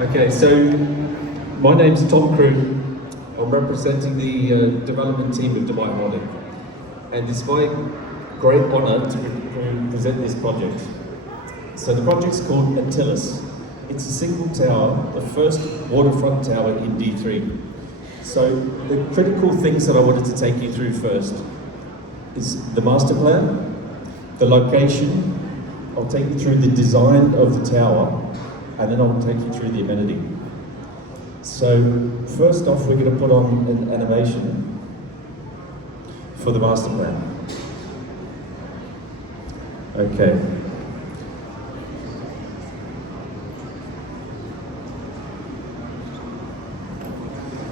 Okay, so my name's Tom Crew. I'm representing the development team of Dubai Holding, and it's my great honour to present this project. So the project's called Atelis. It's a single tower, the first waterfront tower in D3. So the critical things that I wanted to take you through first is the master plan, the location. I'll take you through the design of the tower, and then I'll take you through the amenity. So first off, we're going to put on an animation for the master plan. Okay.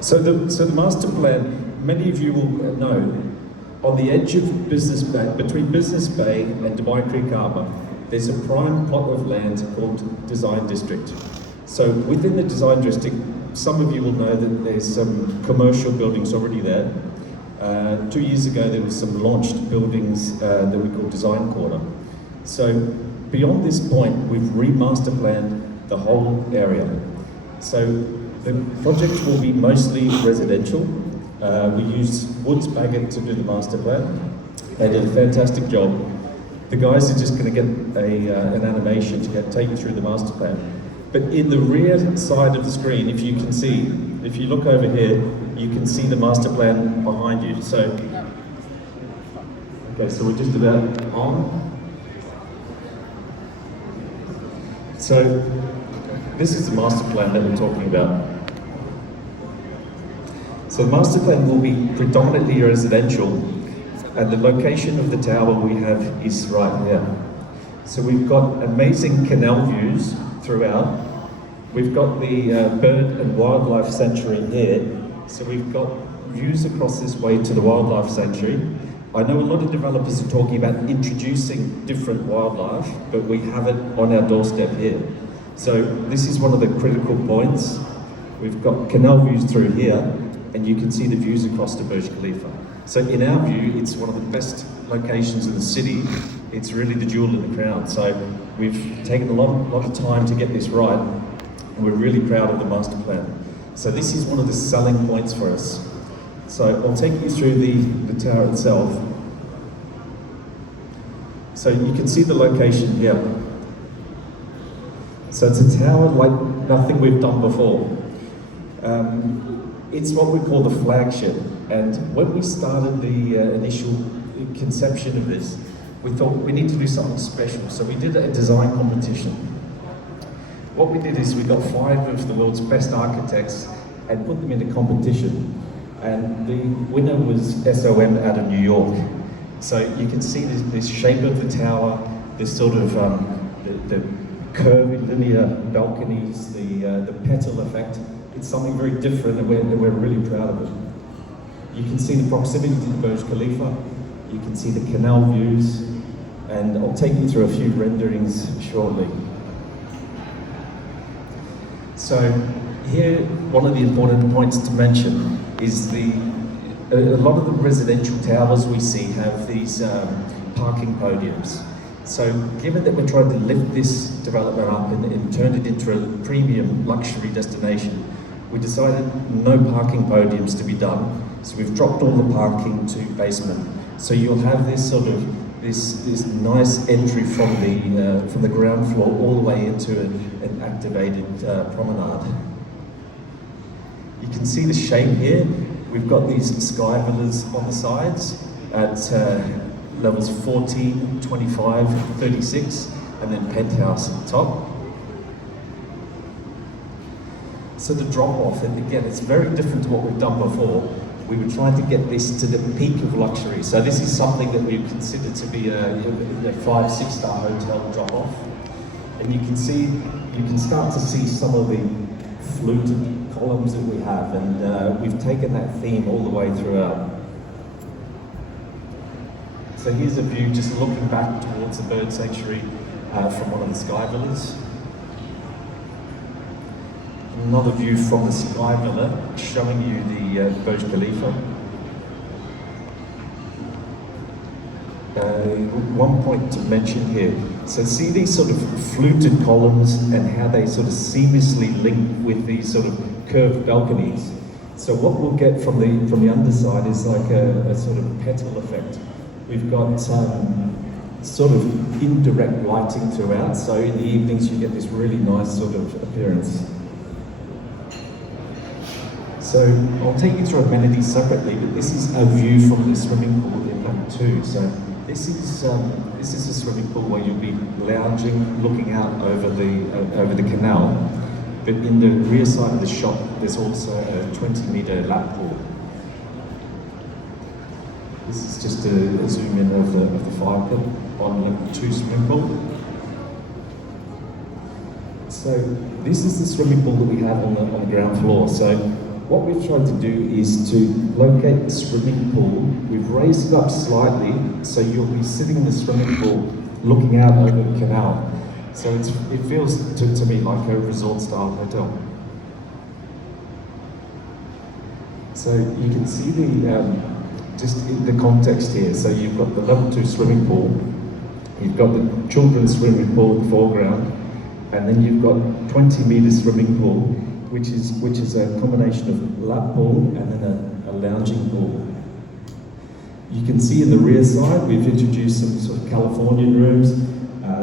So the master plan, many of you will know, on the edge of Business Bay, between Business Bay and Dubai Creek Harbour, there's a prime plot of land called Design District. So within the Design District, some of you will know that there's some commercial buildings already there. 2 years ago, there was some launched buildings that we call Design Corner. So beyond this point, we've remaster planned the whole area. So the project will be mostly residential. We used Woods Bagot to do the master plan. They did a fantastic job. The guys are just going to get an animation to take you through the master plan. But in the rear side of the screen, if you can see, if you look over here, you can see the master plan behind you. So, okay, so we're just about on. So, this is the master plan that we're talking about. So the master plan will be predominantly residential, and the location of the tower we have is right here. So we've got amazing canal views throughout. We've got the bird and wildlife sanctuary here. So we've got views across this way to the wildlife sanctuary. I know a lot of developers are talking about introducing different wildlife, but we have it on our doorstep here. So this is one of the critical points. We've got canal views through here, and you can see the views across to Burj Khalifa. So in our view, it's one of the best locations in the city. It's really the jewel in the crown. So we've taken a lot of time to get this right, and we're really proud of the master plan. So this is one of the selling points for us. So I'll take you through the tower itself. So you can see the location here. So it's a tower like nothing we've done before. It's what we call the flagship, and when we started the initial conception of this, we thought we need to do something special, so we did a design competition. What we did is we got 5 of the world's best architects and put them in a competition, and the winner was SOM out of New York. So you can see this shape of the tower, this sort of the curved linear balconies, the petal effect. It's something very different, and we're really proud of it. You can see the proximity to the Burj Khalifa, you can see the canal views, and I'll take you through a few renderings shortly. So here, one of the important points to mention is a lot of the residential towers we see have these parking podiums. So given that we're trying to lift this development up and turn it into a premium luxury destination, we decided no parking podiums to be done. So we've dropped all the parking to basement. So you'll have this sort of this nice entry from the ground floor all the way into an activated promenade. You can see the shape here. We've got these sky villas on the sides at levels 14, 25, 36, and then penthouse at the top. So the drop-off, and again, it's very different to what we've done before. We were trying to get this to the peak of luxury. So this is something that we consider to be a 5-6 star hotel drop-off. And you can start to see some of the fluted columns that we have, and we've taken that theme all the way throughout. So here's a view just looking back towards the bird sanctuary from one of the sky villas. Another view from the sky villa showing you the Burj Khalifa. one point to mention here. So see these sort of fluted columns and how they sort of seamlessly link with these sort of curved balconies. So what we'll get from the underside is like a sort of petal effect. We've got sort of indirect lighting throughout, so in the evenings you get this really nice sort of appearance. So I'll take you through amenities separately, but this is a view from the swimming pool in level 2. So this is a swimming pool where you'll be lounging, looking out over the canal. But in the rear side of the shop, there's also a 20-metre lap pool. This is just a zoom in of the fire pit on level 2 swimming pool. So this is the swimming pool that we have on the ground floor. So what we've tried to do is to locate the swimming pool. We've raised it up slightly, so you'll be sitting in the swimming pool looking out over the canal. So it feels to me like a resort-style hotel. So you can see just in the context here. So you've got the level 2 swimming pool, you've got the children's swimming pool in the foreground, and then you've got 20-metre swimming pool, which is a combination of lap pool and then a lounging pool. You can see in the rear side, we've introduced some sort of Californian rooms.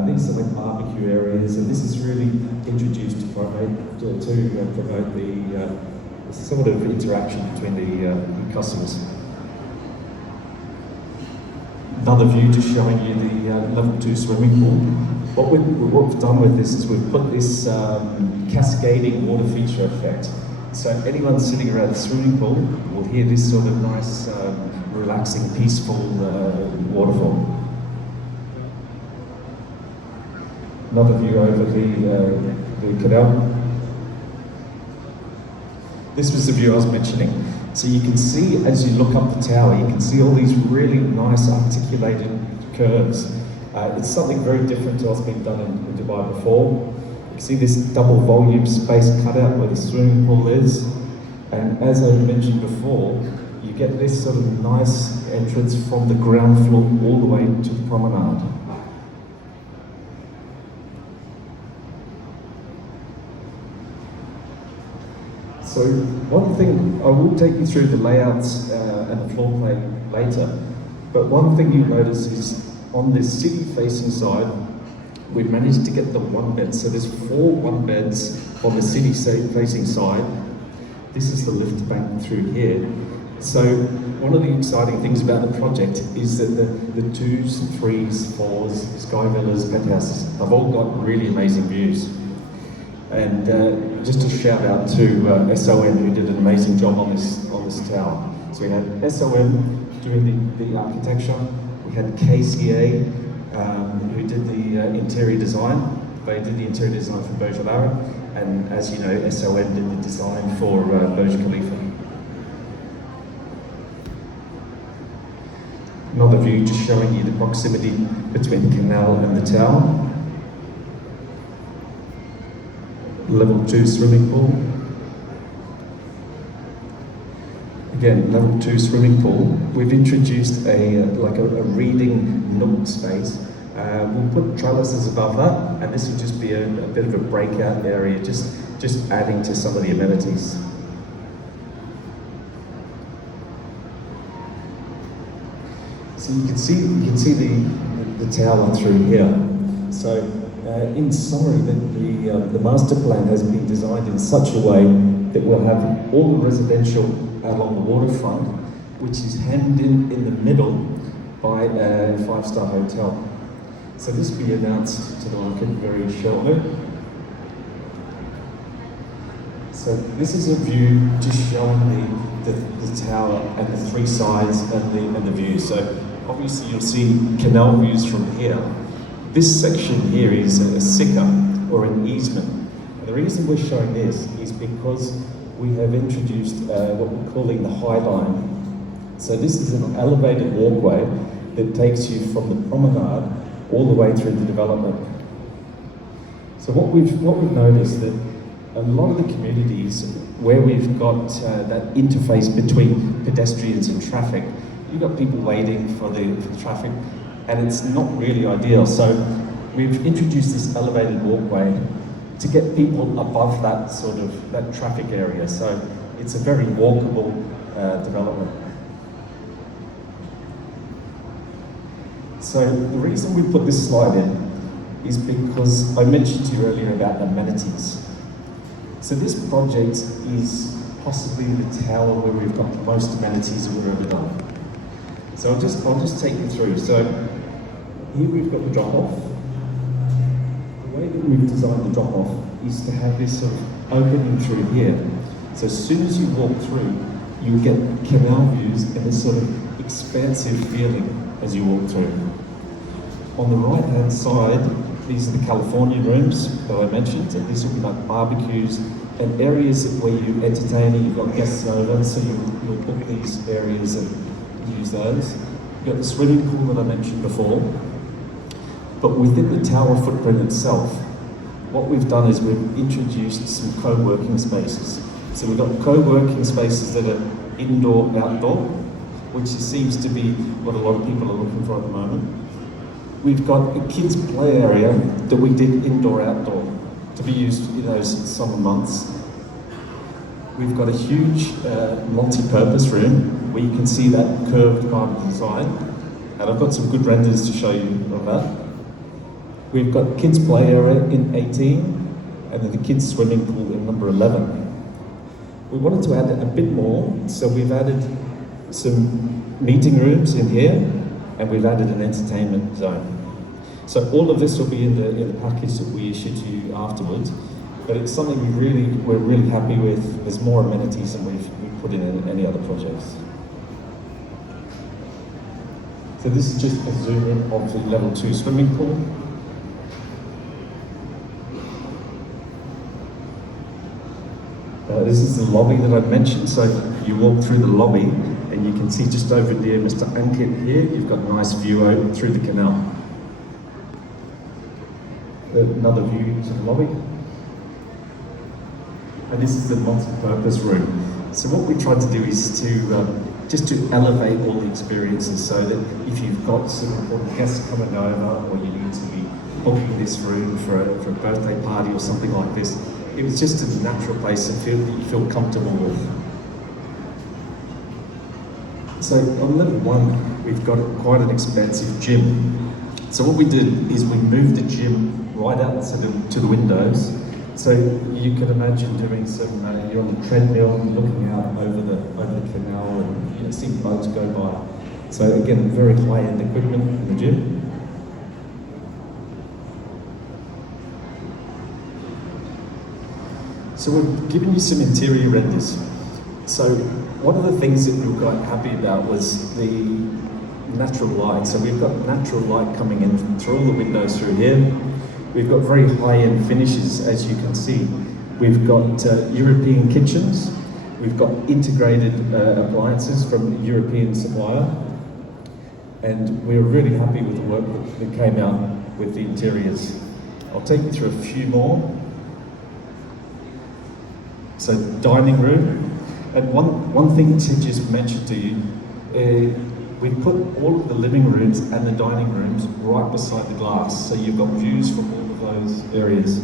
These are like barbecue areas, and this is really introduced to promote the sort of interaction between the customers. Another view just showing you the level 2 swimming pool. What we've done with this is we've put this cascading water feature effect. So anyone sitting around the swimming pool will hear this sort of nice, relaxing, peaceful waterfall. Another view over the canal. This was the view I was mentioning. So you can see, as you look up the tower, you can see all these really nice articulated curves. It's something very different to what's been done in Dubai before. You can see this double volume space cutout where the swimming pool is. And as I mentioned before, you get this sort of nice entrance from the ground floor all the way to the promenade. So one thing, I will take you through the layouts and the floor plan later, but one thing you notice is on this city-facing side, we've managed to get the one bed. So there's 4 one beds on the city-facing side. This is the lift bank through here. So one of the exciting things about the project is that the 2s, 3s, 4s, sky villas, penthouses have all got really amazing views. And just a shout out to SOM, who did an amazing job on this tower. So we had SOM doing the architecture. We had KCA, who did the interior design. They did the interior design for Burj Al Arab, and as you know, SOM did the design for Burj Khalifa. Another view just showing you the proximity between the canal and the tower. Level 2 swimming pool. Again, level 2 swimming pool. We've introduced a reading nook space. We'll put trellises above that, and this will just be a bit of a breakout area, just adding to some of the amenities. So you can see the tower through here. So in summary, the master plan has been designed in such a way that we'll have all the residential along the waterfront, which is hemmed in the middle by a 5-star hotel. So this will be announced to the market very shortly. So this is a view just showing the tower and the 3 sides and the view. So obviously you'll see canal views from here. This section here is a sikka, or an easement. And the reason we're showing this is because we have introduced what we're calling the high line. So this is an elevated walkway that takes you from the promenade all the way through the development. So what we've noticed that a lot of the communities where we've got that interface between pedestrians and traffic, you've got people waiting for the traffic, and it's not really ideal. So we've introduced this elevated walkway to get people above that that traffic area. So it's a very walkable development. So the reason we put this slide in is because I mentioned to you earlier about amenities. So this project is possibly the tower where we've got the most amenities that we've ever done. So I'll just take you through. So here we've got the drop-off. The way that we've designed the drop-off is to have this sort of opening through here. So as soon as you walk through, you get canal views and this sort of expansive feeling as you walk through. On the right-hand side, these are the California rooms that I mentioned. So these will be like barbecues and areas where you entertain and you've got guests over, so you'll book these areas and use those. You've got the swimming pool that I mentioned before. But within the tower footprint itself, what we've done is we've introduced some co-working spaces. So we've got co-working spaces that are indoor, outdoor, which seems to be what a lot of people are looking for at the moment. We've got a kids' play area that we did indoor, outdoor, to be used in those summer months. We've got a huge multi-purpose room where you can see that curved kind of design. And I've got some good renders to show you of that. We've got kids' play area in 18, and then the kids' swimming pool in number 11. We wanted to add a bit more, so we've added some meeting rooms in here, and we've added an entertainment zone. So all of this will be in the package that we issue to you afterwards, but it's something we're really happy with. There's more amenities than we've put in any other projects. So this is just a zoom in of the level 2 swimming pool. This is the lobby that I mentioned. So you walk through the lobby and you can see just over there, Mr. Ankit here, you've got a nice view out through the canal. Another view to the lobby. And this is the multi-purpose room. So what we tried to do is to just to elevate all the experiences, so that if you've got some important guests coming over, or you need to be booking this room for a birthday party or something like this, it was just a natural place that you feel comfortable with. So on level 1, we've got quite an expansive gym. So what we did is we moved the gym right out to the windows. So you can imagine doing some, you're on the treadmill, looking out over the canal, and see boats go by. So again, very high-end equipment in the gym. So we've given you some interior renders. So one of the things that we were quite happy about was the natural light. So we've got natural light coming in through all the windows through here. We've got very high-end finishes, as you can see. We've got European kitchens. We've got integrated appliances from a European supplier. And we're really happy with the work that came out with the interiors. I'll take you through a few more. So dining room, and one thing to just mention to you, we put all of the living rooms and the dining rooms right beside the glass, so you've got views from all of those areas.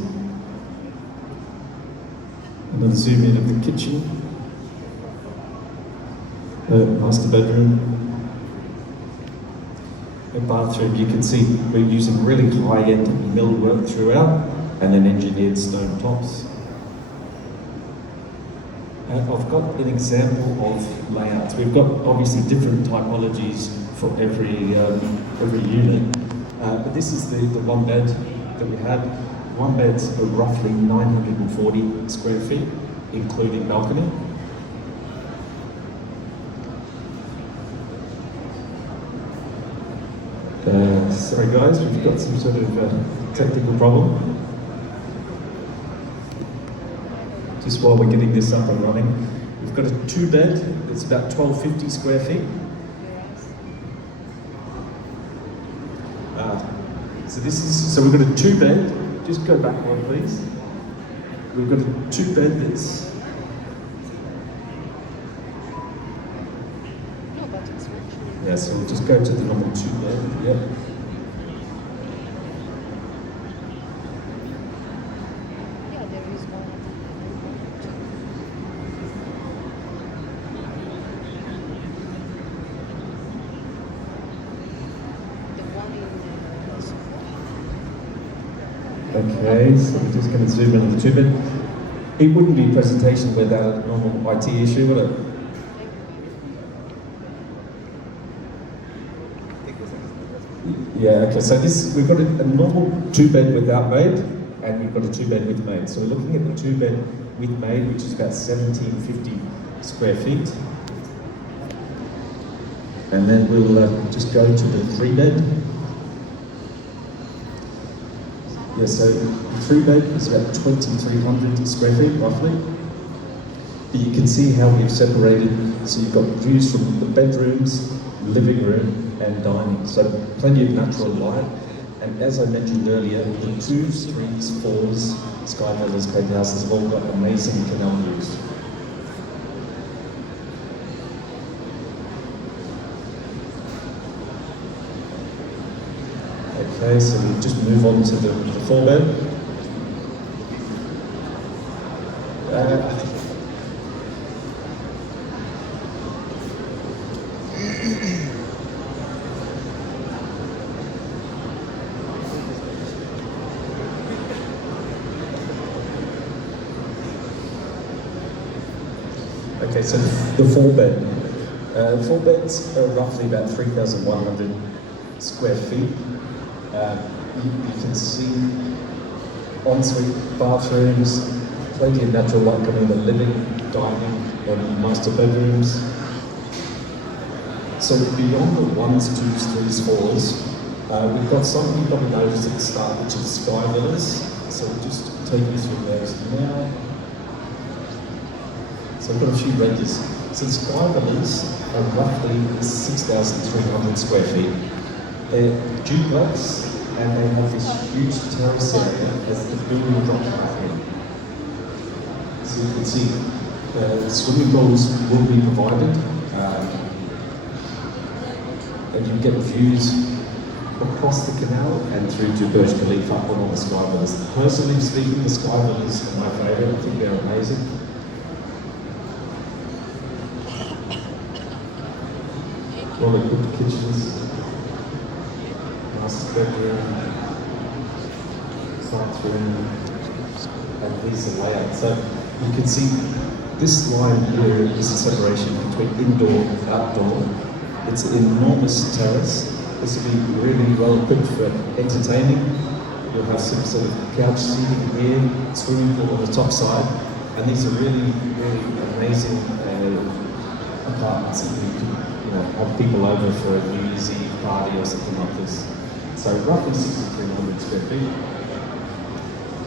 Another zoom in of the kitchen, master bedroom, and bathroom. You can see we're using really high-end millwork throughout, and then engineered stone tops. I've got an example of layouts. We've got obviously different typologies for every unit, but this is the one bed that we had. One bed's roughly 940 square feet, including balcony. Sorry guys, we've got some sort of technical problem. Just while we're getting this up and running, we've got a 2-bed that's about 1250 square feet. So we've got a 2-bed. Just go back one, please. We've got a 2-bed that's. Yeah, so we'll just go to the normal 2-bed. Yep. Okay, so we're just going to zoom in on the two-bed. It wouldn't be a presentation without a normal IT issue, would it? Yeah, okay, so we've got a normal two-bed without maid, and we've got a two-bed with maid. So we're looking at the two-bed with maid, which is about 1750 square feet. And then we'll just go to the three-bed. Yeah, so the three-bed is about 2,300 square feet, roughly. But you can see how we've separated, so you've got views from the bedrooms, living room, and dining. So plenty of natural light. And as I mentioned earlier, the 2s, 3s, 4s, sky villas, penthouses have all got amazing canal views. Okay, so we just move on to the 4-bed. Okay, so the 4-bed. 4-beds are roughly about 3,100 square feet. You can see ensuite bathrooms, plenty of natural light coming in the living, dining, and master bedrooms. So beyond the 1s, 2s, 3s, 4s, we've got something you've probably noticed at the start, which is sky villas. So we'll just take you through those now. So I've got a few renders. So the sky villas are roughly 6,300 square feet. They're duplex, and they have this huge terrace area as the building drops back in. So you can see swimming pools will be provided, and you get views across the canal and through to Burj Khalifa on all the sky villas. Personally speaking, the sky villas are my favourite. I think they're amazing. All the good kitchens. Master bedroom, bathroom, and these are layouts. So you can see this line here is the separation between indoor and outdoor. It's an enormous terrace. This will be really well equipped for entertaining. You'll have some sort of couch seating here, swimming pool on the top side, and these are really, really amazing apartments that you can have people over for a New Year's Eve party or something like this. So roughly 6,300 square feet,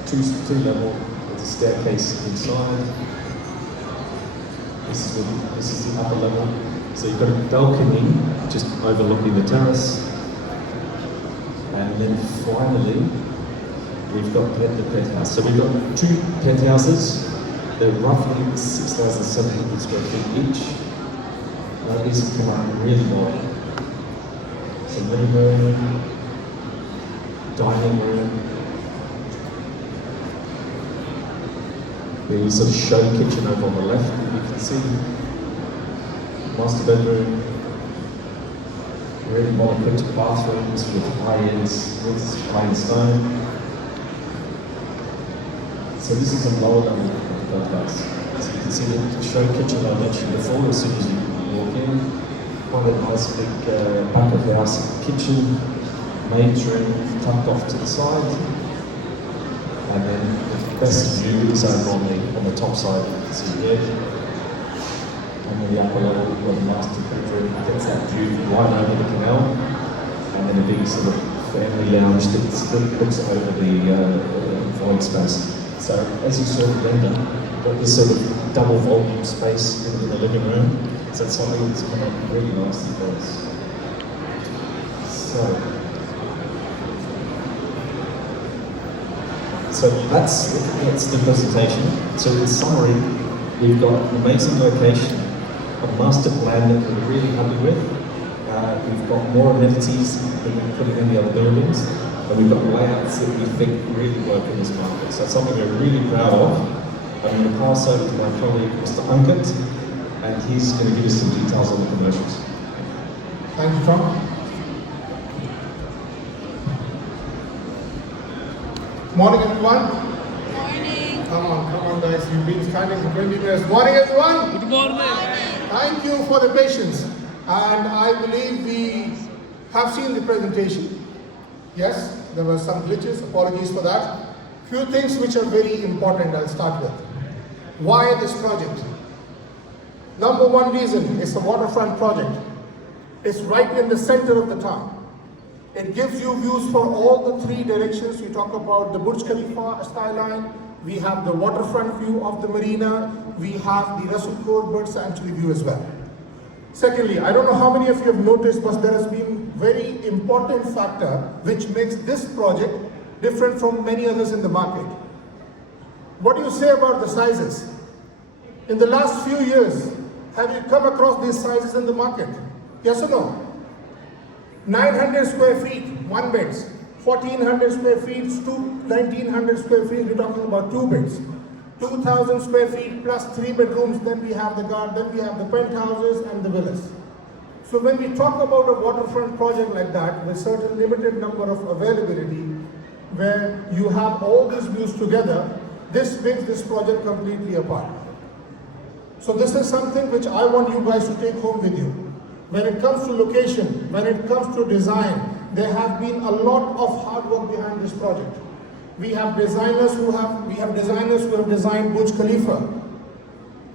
two level with a staircase inside. This is the upper level. So you've got a balcony just overlooking the terrace. And then finally, we've got the penthouse. So we've got 2 penthouses. They're roughly 6,700 square feet each. Now these come out really wide. So living room, dining room. The sort of show kitchen over on the left, you can see master bedroom, really well equipped bathrooms with high-end stone. So this is a lower level of the house. So you can see the show kitchen I mentioned before as soon as you walk in. Quite a nice big back of house kitchen, maid's room tucked off to the side. And then the best view is over on the top side, you can see here. On the upper level, where the master bedroom gets that view right over the canal. And then a big sort of family lounge that looks over the void space. So as you saw the render, got this sort of double volume space in the living room. So it's something that's come up really nicely for us. So that's the presentation. So in summary, we've got an amazing location, a master plan that we're really happy with. We've got more amenities than we put in any other buildings, and we've got layouts that we think really work in this market. So it's something we're really proud of. I'm going to pass over to my colleague, Mr. Ankit, and he's going to give us some details on the commercials. Thank you, Tom. Morning, everyone. Morning. Come on, guys. You've been standing for 20 minutes. Morning, everyone. Good morning. Thank you for the patience. And I believe we have seen the presentation. Yes, there were some glitches. Apologies for that. Few things which are very important I'll start with. Why this project? Number one reason, it's a waterfront project. It's right in the center of the town. It gives you views for all the three directions. You talk about the Burj Khalifa skyline, we have the waterfront view of the marina, we have the Russell Khor Bird Sanctuary view as well. Secondly, I don't know how many of you have noticed, but there has been very important factor which makes this project different from many others in the market. What do you say about the sizes? In the last few years, have you come across these sizes in the market? Yes or no? 900 square feet, one beds. 1400 square feet, 1900 square feet, we're talking about two beds. 2000 square feet plus 3 bedrooms, then we have the garden, then we have the penthouses and the villas. So when we talk about a waterfront project like that, with certain limited number of availability, where you have all these views together, this makes this project completely apart. So this is something which I want you guys to take home with you. When it comes to location, when it comes to design, there have been a lot of hard work behind this project. We have designers who have designed Burj Khalifa.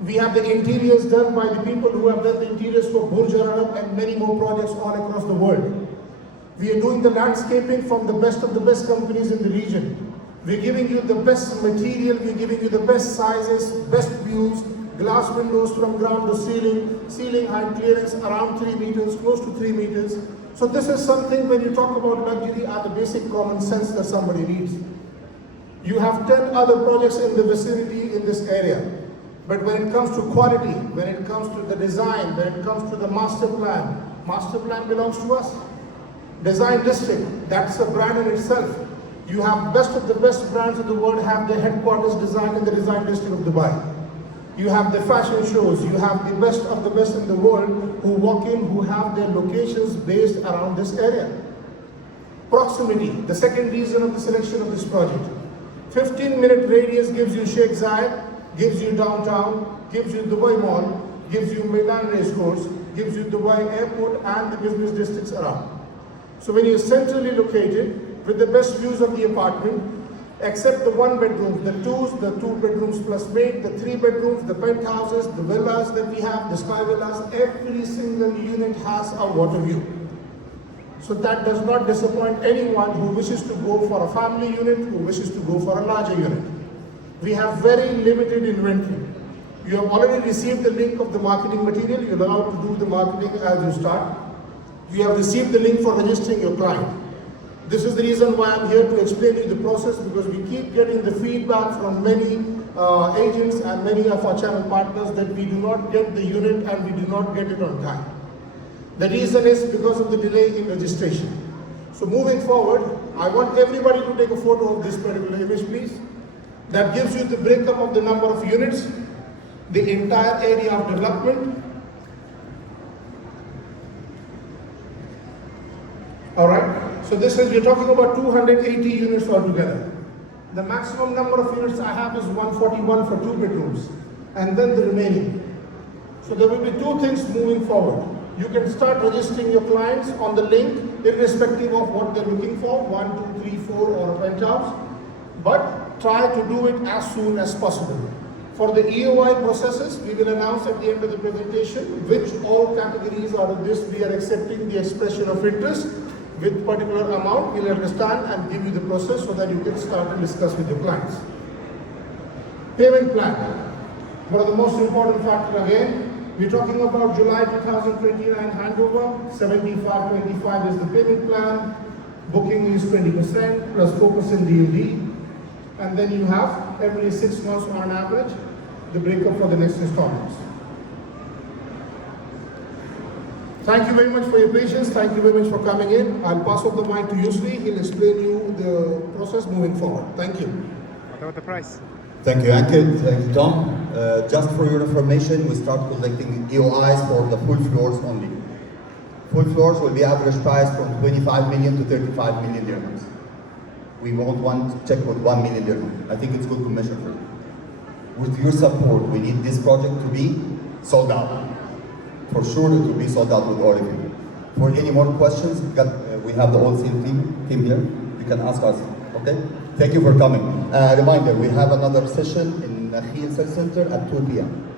We have the interiors done by the people who have done the interiors for Burj Al Arab and many more projects all across the world. We are doing the landscaping from the best of the best companies in the region. We're giving you the best material, we're giving you the best sizes, best views, glass windows from ground to ceiling, ceiling height clearance around 3 meters, close to 3 meters. So this is something when you talk about luxury are the basic common sense that somebody needs. You have 10 other projects in the vicinity in this area. But when it comes to quality, when it comes to the design, when it comes to the master plan belongs to us. Design district, that's a brand in itself. You have best of the best brands in the world have their headquarters designed in the design district of Dubai. You have the fashion shows, you have the best of the best in the world who walk in, who have their locations based around this area. Proximity, the second reason of the selection of this project. 15-minute radius gives you Sheikh Zayed, gives you downtown, gives you Dubai Mall, gives you Maidan Racecourse, gives you Dubai Airport and the business districts around. So when you're centrally located with the best views of the apartment, except the 1 bedroom, the 2 bedrooms plus maid, the 3 bedrooms, the penthouses, the villas that we have, the sky villas, every single unit has a water view. So that does not disappoint anyone who wishes to go for a family unit, who wishes to go for a larger unit. We have very limited inventory. You have already received the link of the marketing material. You're allowed to do the marketing as you start. You have received the link for registering your client. This is the reason why I'm here to explain you the process, because we keep getting the feedback from many agents and many of our channel partners that we do not get the unit and we do not get it on time. The reason is because of the delay in registration. So moving forward, I want everybody to take a photo of this particular image, please. That gives you the breakup of the number of units, the entire area of development. All right. So this is, we're talking about 280 units altogether. The maximum number of units I have is 141 for 2 bedrooms, and then the remaining. So there will be two things moving forward. You can start registering your clients on the link, irrespective of what they're looking for, 1, 2, 3, 4, or a penthouse. But try to do it as soon as possible. For the EOI processes, we will announce at the end of the presentation which all categories out of this we are accepting the expression of interest. With particular amount, we'll understand and give you the process so that you can start and discuss with your clients. Payment plan. One of the most important factor again, we're talking about July 2029 handover, 75-25 is the payment plan, booking is 20% plus 4% DOD, and then you have every 6 months on average, the breakup for the next installments. Thank you very much for your patience. Thank you very much for coming in. I'll pass on the mic to Yusri. He'll explain you the process moving forward. Thank you. What about the price? Thank you, Ankit. Thank you, Tom. Just for your information, we start collecting EOIs for the full floors only. Full floors will be average price from 25 million to 35 million dirhams. We won't want to check with 1 million dirham. I think it's good commission for you. With your support, we need this project to be sold out. For sure, it will be sold out with all of you. For any more questions, we have the whole team here. You can ask us. Okay? Thank you for coming. Reminder: we have another session in Nakhil Center at 2 p.m.